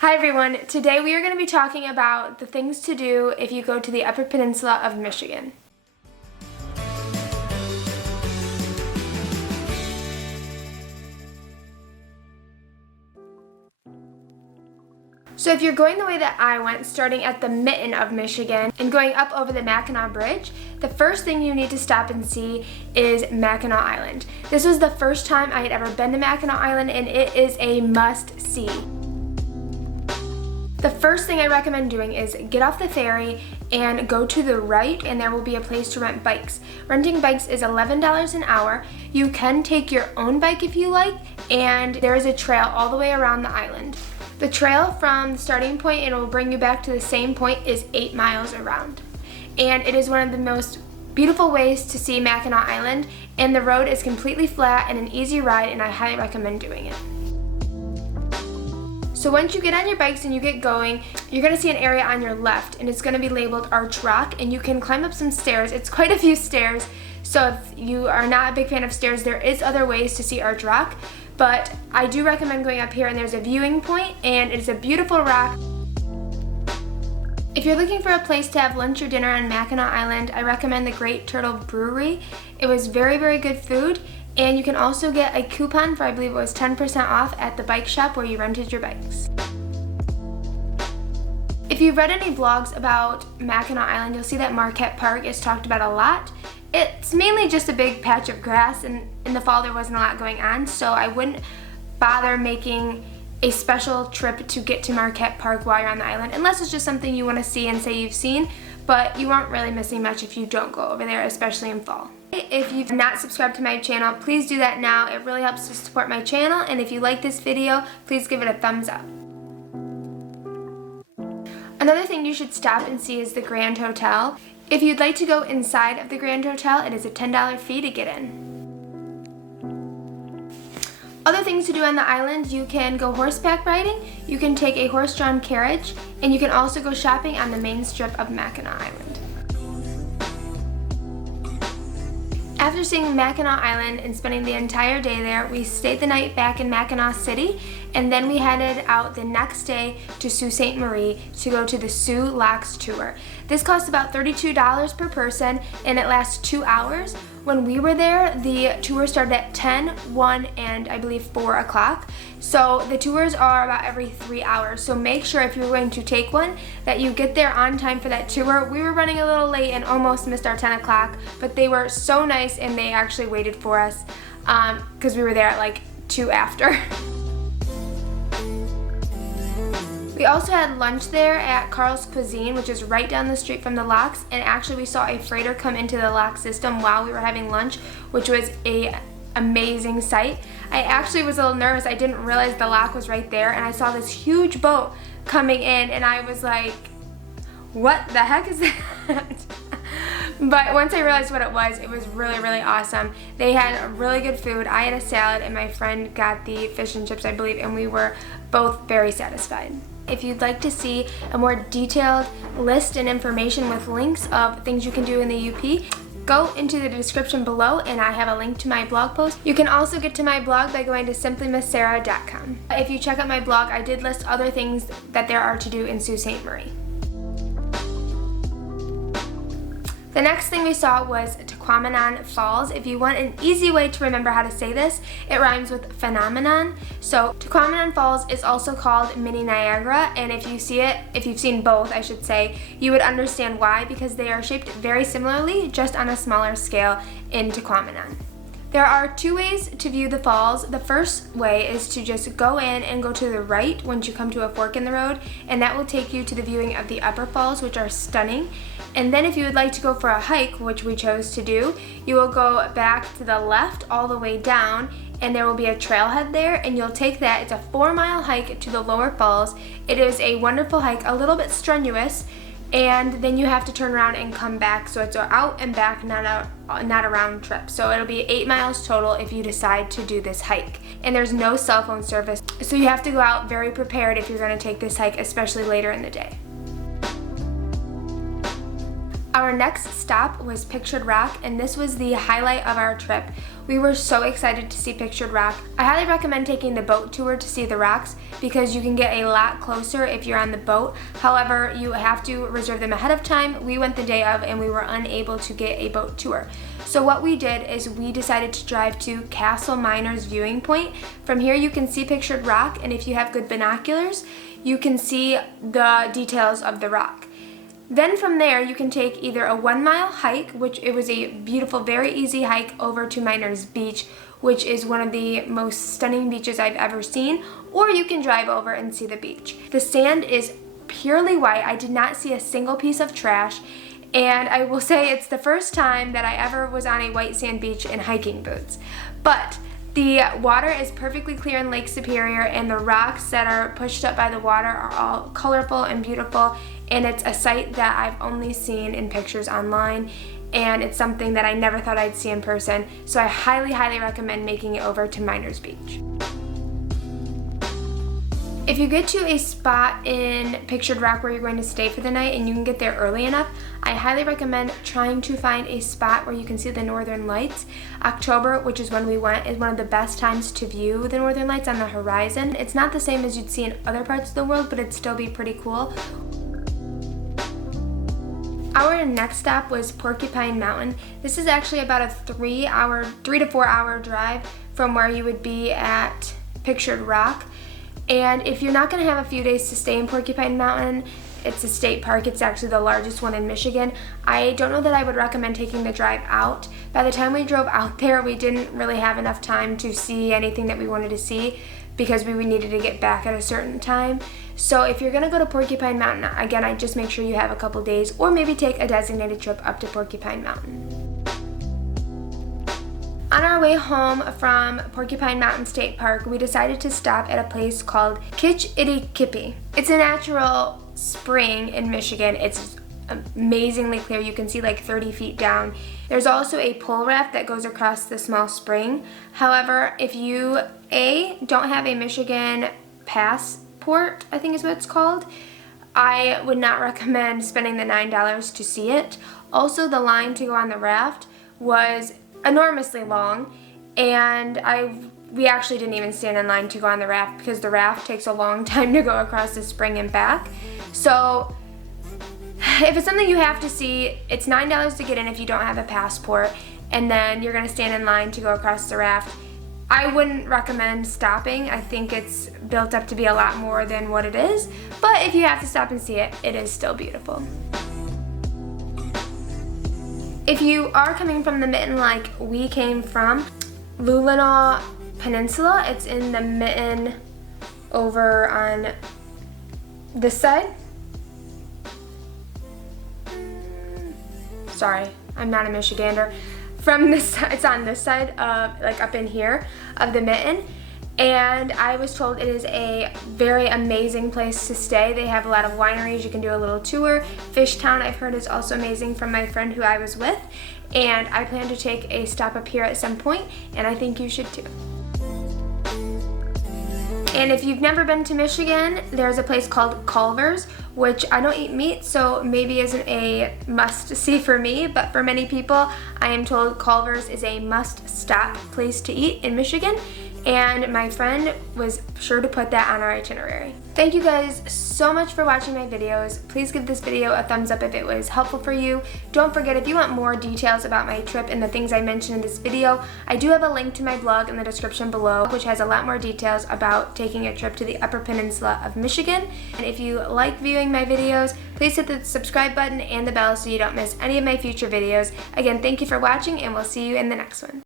Hi everyone, today we are going to be talking about the things to do if you go to the Upper Peninsula of Michigan. So if you're going the way that I went, starting at the mitten of Michigan and going up over the Mackinac Bridge, the first thing you need to stop and see is Mackinac Island. This was the first time I had ever been to Mackinac Island and it is a must-see. The first thing I recommend doing is get off the ferry and go to the right and there will be a place to rent bikes. Renting bikes is $11 an hour. You can take your own bike if you like, and there is a trail all the way around the island. The trail from the starting point and it will bring you back to the same point is 8 miles around. And it is one of the most beautiful ways to see Mackinac Island, and the road is completely flat and an easy ride, and I highly recommend doing it. So once you get on your bikes and you get going, you're going to see an area on your left and it's going to be labeled Arch Rock, and you can climb up some stairs. It's quite a few stairs, so if you are not a big fan of stairs, there is other ways to see Arch Rock, but I do recommend going up here, and there's a viewing point and it's a beautiful rock. If you're looking for a place to have lunch or dinner on Mackinac Island, I recommend the Great Turtle Brewery. It was very, very good food. And you can also get a coupon for, I believe it was 10% off at the bike shop where you rented your bikes. If you've read any blogs about Mackinac Island, you'll see that Marquette Park is talked about a lot. It's mainly just a big patch of grass, and in the fall there wasn't a lot going on, so I wouldn't bother making a special trip to get to Marquette Park while you're on the island, unless it's just something you want to see and say you've seen, but you aren't really missing much if you don't go over there, especially in fall. If you've not subscribed to my channel, please do that now. It really helps to support my channel, and if you like this video, please give it a thumbs up. Another thing you should stop and see is the Grand Hotel. If you'd like to go inside of the Grand Hotel, it is a $10 fee to get in. Other things to do on the island, you can go horseback riding, you can take a horse-drawn carriage, and you can also go shopping on the main strip of Mackinac Island. After seeing Mackinac Island and spending the entire day there, we stayed the night back in Mackinac City, and then we headed out the next day to Sault Ste. Marie to go to the Soo Locks tour. This costs about $32 per person, and it lasts 2 hours. When we were there, the tour started at 10, 1, and I believe 4 o'clock. So the tours are about every 3 hours. So make sure if you're going to take one that you get there on time for that tour. We were running a little late and almost missed our 10 o'clock, but they were so nice and they actually waited for us because we were there at like 2 after. We also had lunch there at Carl's Cuisine, which is right down the street from the locks, and actually we saw a freighter come into the lock system while we were having lunch, which was an amazing sight. I actually was a little nervous. I didn't realize the lock was right there, and I saw this huge boat coming in, and I was like, what the heck is that? But once I realized what it was really, really awesome. They had really good food. I had a salad, and my friend got the fish and chips, I believe, and we were both very satisfied. If you'd like to see a more detailed list and information with links of things you can do in the UP, go into the description below and I have a link to my blog post. You can also get to my blog by going to simplymissarah.com. If you check out my blog, I did list other things that there are to do in Sault Ste. Marie. The next thing we saw was Tahquamenon Falls. If you want an easy way to remember how to say this, it rhymes with phenomenon. So Tahquamenon Falls is also called Mini Niagara, and if you see it, if you've seen both, I should say, you would understand why, because they are shaped very similarly, just on a smaller scale in Tahquamenon. There are 2 ways to view the falls. The first way is to just go in and go to the right once you come to a fork in the road, and that will take you to the viewing of the upper falls, which are stunning. And then if you would like to go for a hike, which we chose to do, you will go back to the left all the way down, and there will be a trailhead there, and you'll take that. It's a 4-mile hike to the lower falls. It is a wonderful hike, a little bit strenuous, and then you have to turn around and come back, so it's out and back, not a round trip. So it'll be 8 miles total if you decide to do this hike. And there's no cell phone service, so you have to go out very prepared if you're going to take this hike, especially later in the day. Our next stop was Pictured Rock, and this was the highlight of our trip. We were so excited to see Pictured Rock. I highly recommend taking the boat tour to see the rocks because you can get a lot closer if you're on the boat. However, you have to reserve them ahead of time. We went the day of and we were unable to get a boat tour. So what we did is we decided to drive to Castle Miner's viewing point. From here you can see Pictured Rock, and if you have good binoculars, you can see the details of the rock. Then from there you can take either a 1 mile hike, which it was a beautiful, very easy hike over to Miners Beach, which is one of the most stunning beaches I've ever seen, or you can drive over and see the beach. The sand is purely white. I did not see a single piece of trash, and I will say it's the first time that I ever was on a white sand beach in hiking boots. But the water is perfectly clear in Lake Superior, and the rocks that are pushed up by the water are all colorful and beautiful, and it's a sight that I've only seen in pictures online, and it's something that I never thought I'd see in person. So I highly, highly recommend making it over to Miners Beach. If you get to a spot in Pictured Rock where you're going to stay for the night and you can get there early enough, I highly recommend trying to find a spot where you can see the northern lights. October, which is when we went, is one of the best times to view the northern lights on the horizon. It's not the same as you'd see in other parts of the world, but it'd still be pretty cool. Our next stop was Porcupine Mountain. This is actually about a 3 to 4 hour drive from where you would be at Pictured Rock. And if you're not going to have a few days to stay in Porcupine Mountain, it's a state park. It's actually the largest one in Michigan. I don't know that I would recommend taking the drive out. By the time we drove out there, we didn't really have enough time to see anything that we wanted to see because we needed to get back at a certain time. So if you're going to go to Porcupine Mountain, again, I just make sure you have a couple days, or maybe take a designated trip up to Porcupine Mountain. On our way home from Porcupine Mountain State Park, we decided to stop at a place called Kitch-iti-kipi. It's a natural spring in Michigan. It's amazingly clear. You can see like 30 feet down. There's also a pole raft that goes across the small spring. However, if you don't have a Michigan passport, I think is what it's called, I would not recommend spending the $9 to see it. Also, the line to go on the raft was enormously long, and we actually didn't even stand in line to go on the raft because the raft takes a long time to go across the spring and back. So if it's something you have to see, it's $9 to get in if you don't have a passport, and then you're gonna stand in line to go across the raft. I wouldn't recommend stopping. I think it's built up to be a lot more than what it is, but if you have to stop and see it, it is still beautiful. If you are coming from the Mitten like we came from, Upper Peninsula, it's in the Mitten over on this side. Sorry, I'm not a Michigander. From this side, it's on this side of, like up in here, of the Mitten. And I was told it is a very amazing place to stay. They have a lot of wineries. You can do a little tour. Fishtown, I've heard, is also amazing from my friend who I was with. And I plan to take a stop up here at some point, and I think you should too. And if you've never been to Michigan, there's a place called Culver's, which I don't eat meat, so maybe isn't a must-see for me, but for many people, I am told Culver's is a must-stop place to eat in Michigan. And my friend was sure to put that on our itinerary. Thank you guys so much for watching my videos. Please give this video a thumbs up if it was helpful for you. Don't forget, if you want more details about my trip and the things I mentioned in this video, I do have a link to my blog in the description below, which has a lot more details about taking a trip to the Upper Peninsula of Michigan. And if you like viewing my videos, please hit the subscribe button and the bell so you don't miss any of my future videos. Again, thank you for watching, and we'll see you in the next one.